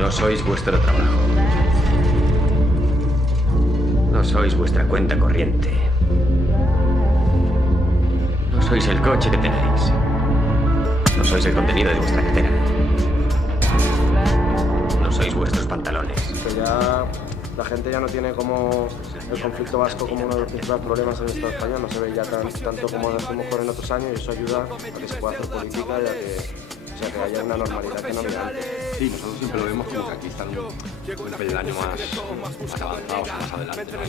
No sois vuestro trabajo. No sois vuestra cuenta corriente. No sois el coche que tenéis. No sois el contenido de vuestra cartera. No sois vuestros pantalones. Que ya la gente ya no tiene como el conflicto vasco como uno de los principales problemas en el Estado español, no se ve ya tanto como lo hacemos en otros años, y eso ayuda a que se pueda hacer política y a que haya una normalidad que no había antes. Sí, nosotros siempre lo vemos como que aquí están un peldaño más avanzados, más adelante, ¿no?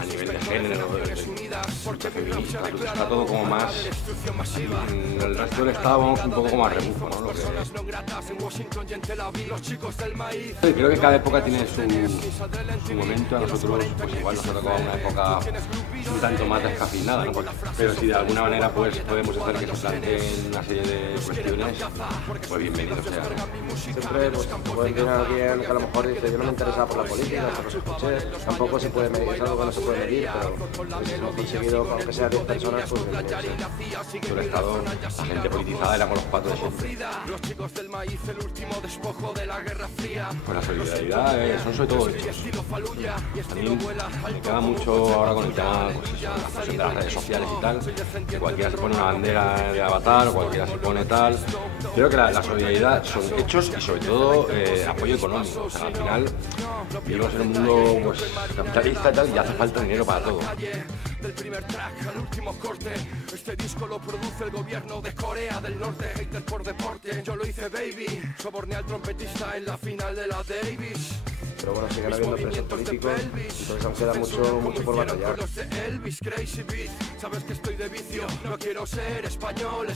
A nivel de género, de feminista, está todo como más... En el resto del Estado vamos un poco como a rebufo, ¿no? Creo que cada época tiene su momento. A nosotros, pues igual nos ha tocado una época un tanto más descafeinada, ¿no? Pero si de alguna manera pues podemos hacer que se planteen una serie de cuestiones, pues bienvenido sea. Siempre pues, puede venir alguien que a lo mejor dice yo no me interesaba por la política, por los escuché, tampoco se puede medir, es algo que no se puede medir, pero si hemos conseguido, aunque sea 10 personas, pues bienvenido sea. Sobre el Estado, la gente politizada era con los patos de siempre. Pues la solidaridad son sobre todo hechos. A mí me queda mucho ahora con el tema pues, la fusión de las redes sociales y tal, que cualquiera se pone una bandera de avatar o cualquiera se pone tal. Creo que la solidaridad son hechos y sobre todo apoyo económico. O sea, al final vivimos en un mundo pues, capitalista y tal, y hace falta dinero para todo. Del primer track al último corte, este disco lo produce el gobierno de Corea del Norte. Hater por deporte, yo lo hice baby. Soborné al trompetista en la final de la Davis. Pero bueno, siguen habiendo presos políticos, entonces aún queda mucho por batallar. Sabes que estoy de vicio, no quiero ser español,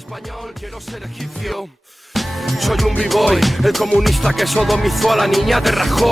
quiero ser egipcio. Soy un b-boy, el comunista que sodomizó a la niña de Rajoy.